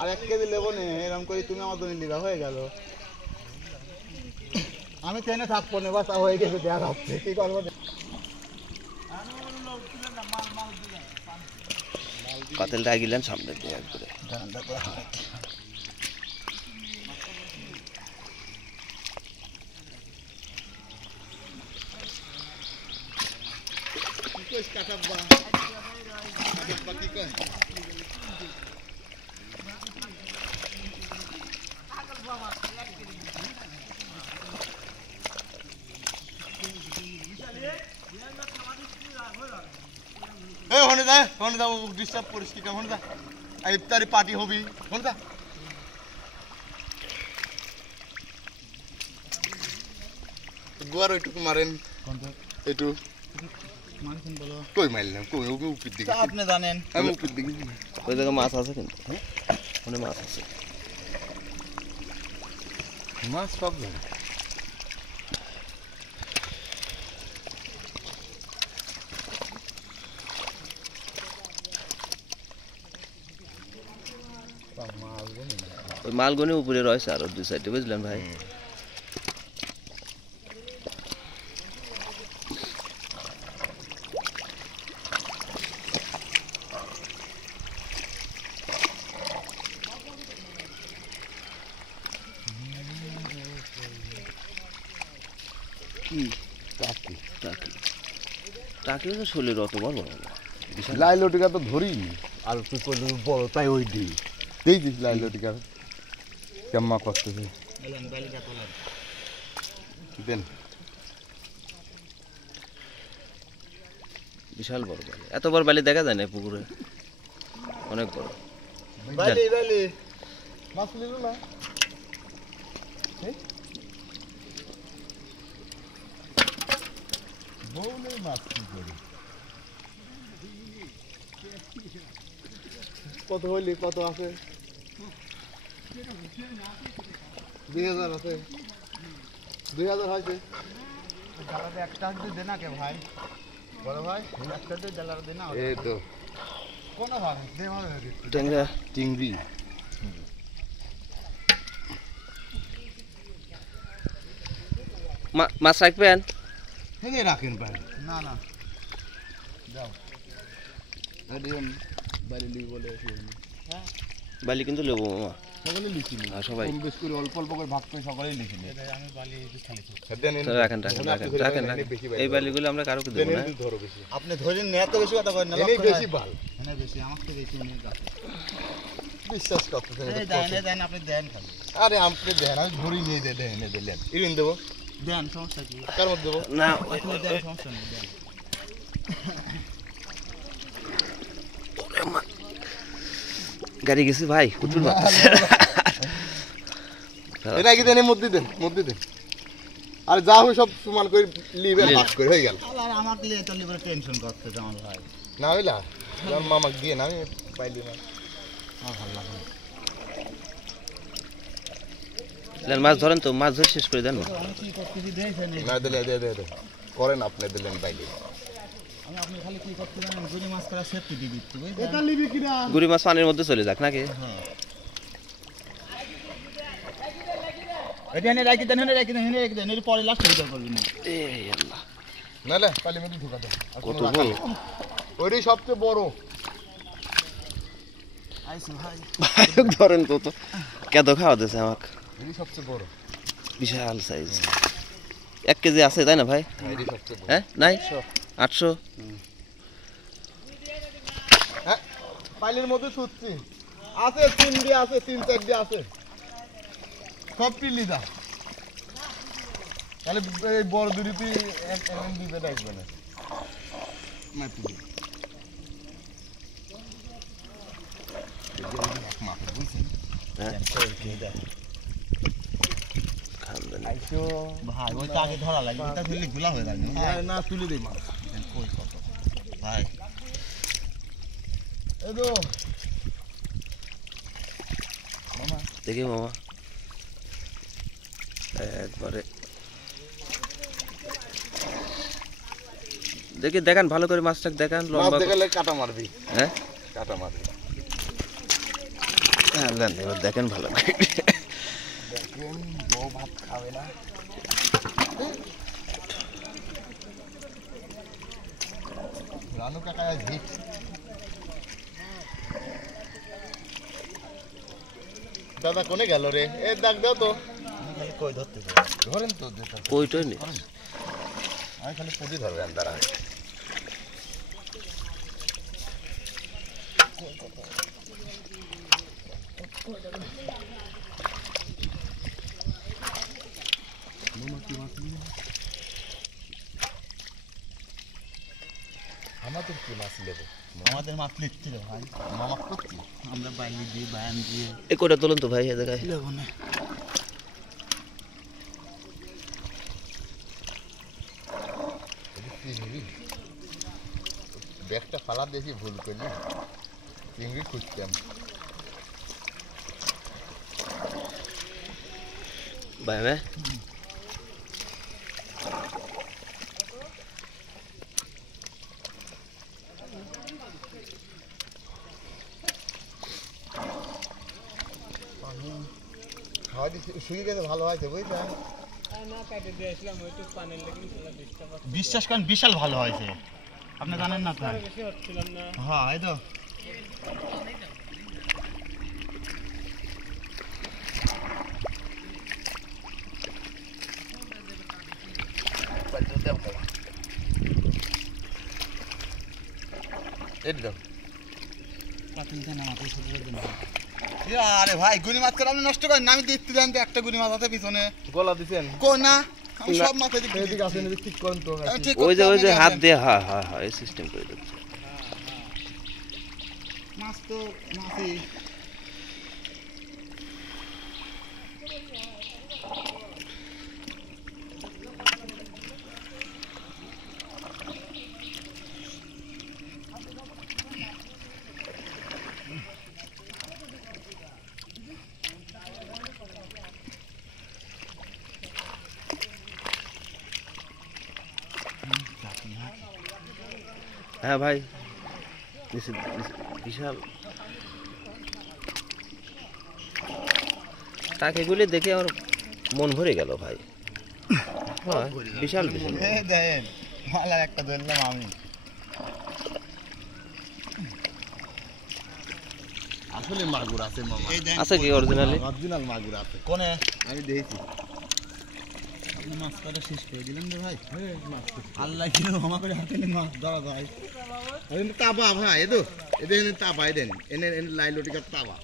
আর 1 KG Livo নে এরকম করে তুমি আমার জন্য লিবা হয়ে গেল আমি ট্রেনে থাকবো না বাস হয়ে গেছে দেয়া যাচ্ছে কি করবো কাতেলটা গিলেন সামনে দিয়ে একবারে ডিস্টার্ব করিস কি কেমন দা ইফতারি পার্টি হবি কোন দা গুয়ার ওইটুকু মারেন একটু মানছেন বলো কই মারলাম কই উপর দিকে আপনি জানেন আমি উপর দিকে ওই জায়গায় মাছ আছে কিন্তু ওখানে মাছ আছে মাছ সব জানে ওই মালগনি উপরে রয়েছে আরো 2 সাইডে বুঝলেন ভাই কি টাকি টাকি টাকি তো শরীরের অত বড় বড় লাইলটিকা তো ধরিনি আর তুই কইলি বড় তাই ওই দি দেই দিস লাইলটিকা কেমন করতেছে দেন বিশাল বড় বালি এত বড় বালি দেখা যায় না পুকুরে অনেক বড় বালি বালি মাছ নিল না বউলে মাছ কি করে কত হইলি কত আছে 2000 আছে 2000 হয়েছে জ্বালাতে একটা হাতে দে না কে ভাই বড় ভাই একটা হাতে জ্বালা দে না এই তো কোন ভাই দে ভাই ট্যাংরা চিংড়ি মাছ রাখবেন হেনে রাখেন ভাই না না যাও আদিন বালি লিব বলে হ্যাঁ বালি কিন্তু লেবো মামা সকলে লিখি না সবাই কম বেশ করে অল্প অল্প করে ভাগ করে সকলেই লিখি না আমি বালি খালি রাখেন এই বালিগুলো আমরা কারোকে দেব না আপনি ধরেন না এত বেশি কথা করেন না এই বেশি ভাল এনে বেশি আমাকে বেশি নিয়ে কাছে বিশ্বাস করতেছেন এই দেন আপনি দেন খালি আরে আপনি দেন আমি ধরি নিয়ে দেন দিলেন ইরিন দেব দেন সমস্যা কি কার মধ্যে দেব না আপনি দেন সমস্যা নেই দেন গাড়ি গেছি ভাই উঠুন না এটা কি দেন মধ্যে দেন আর যা হবে সব সমান করে লিবে ভাগ করে হয়ে গেল আর আমার দিলে এটা লিবে টেনশন করতে জামাল ভাই না হইলা আমার মামাকে দিয়ে না আমি পাইলি না আমার ভালো লাগে লেন মাছ ধরেন তো মাছ ধরে শেষ করে দেন না আমি কি করতেছি দেইছেন না দিলে দে করেন আপনি দিলেন পাইলি আমি আপনি খালি কি করতে জানেন গুড়ি মাছ করা সেফটি দিয়ে দিতে বুঝছেন এটা লিবি কিনা গুড়ি মাছ পানির মধ্যে চলে যাক নাকি হ্যাঁ এটা এনে রাখি দেন এর পরে লাস্ট ভিডিও করবি না এই আল্লাহ নালে পালি মধ্যে ঢোকা দে কত বড় ওইটাই সবচেয়ে বড় আইসো ভাই ধরেন তো কেদ খাওয়া দিয়েছে আমাকে এটাই সবচেয়ে বড় বিশাল সাইজ 1 কেজি আছে তাই না ভাই এটাই সবচেয়ে বড় হ্যাঁ নাই 800 হ্যাঁ পাইলের মধ্যে সুচ্ছি আছে 3 দিয়ে আছে 3-4 দিয়ে আছে সব পিলি দা তাহলে এই বড় দুরিতে এক এমন দিতে লাগবে না মাটি এক মাপে বুঝছেন হ্যাঁ আইসো ভাই ওইটা আগে ধরা লাগবে ওটা ধরলে গুলা হয়ে যাবে না তুলে দেই মাছ কই কত ভাই এই তো মামা দেখি মামা একবারে দেখি দেখান ভালো করে মাছটা দেখান মাছ লম্বা দেখালে কাটা মারবি, হ্যাঁ কাটা মারবি। আল্লাহ এবার দেখেন ভালো করে দেখেন বউ ভাত খাবে না। রানু কাকা আজ হিট। দাদা কোনে গেল রে? এ ডাক দাও তো। খালি কই ধরতে ধরেন তো যেটা ওইটাই নেই আমি খালি পুঁজি ধরবেন দাঁড়া। আমাদের কি মাছ নেবো? আমাদের মাছ নিচ্ছি রে ভাই, মামা করছি আমরা বাইরে দিয়ে বায়ান দিয়ে এ কটা তোলেন তো ভাই এ দেখায় নেবো না। ব্যাগটা ফালা দেখি ভুল করলি, চিংড়ি খুঁজতাম। ভাই ভাই খাওয়া দিয়ে শুয়ে গেছে ভালো হয়েছে বুঝলেন। বিশ্বাস করেন বিশাল ভালো হয়েছে, আপনি জানেন না তো? হ্যাঁ এই তো আরে ভাই গুনি মাছ করে আপনি নষ্ট করেন না, আমি দেখতে দেন তো একটা গুনি মাছ আছে পিছনে। গলা দিছেন কো না? আমি সব মাছ এদিকে আছে ঠিক করেন তো। ওই যে হাত দিয়ে হ্যাঁ হ্যাঁ হ্যাঁ এই সিস্টেম করে দিচ্ছে মাছ তো মাছই। হ্যাঁ ভাই বিশাল টাকাগুলি দেখে আমার মন ভরে গেল ভাই। হ্যাঁ বিশাল বিশাল দেখেন মালার একটা ধরলাম আমি। আসলে মাগুর আছে মামা, আছে কি অরিজিনালি? অরিজিনাল মাগুর আছে কোনে আমি দেখেছি। আপনি মাছ ধরা শেষ করে দিলেন রে ভাই? আল্লাহ কি মামা করে হাতে মাছ ধরা ভাই। তাবা ভাই এ তো এদের তাবা এদেন এনে লাইলটিকার তাবা।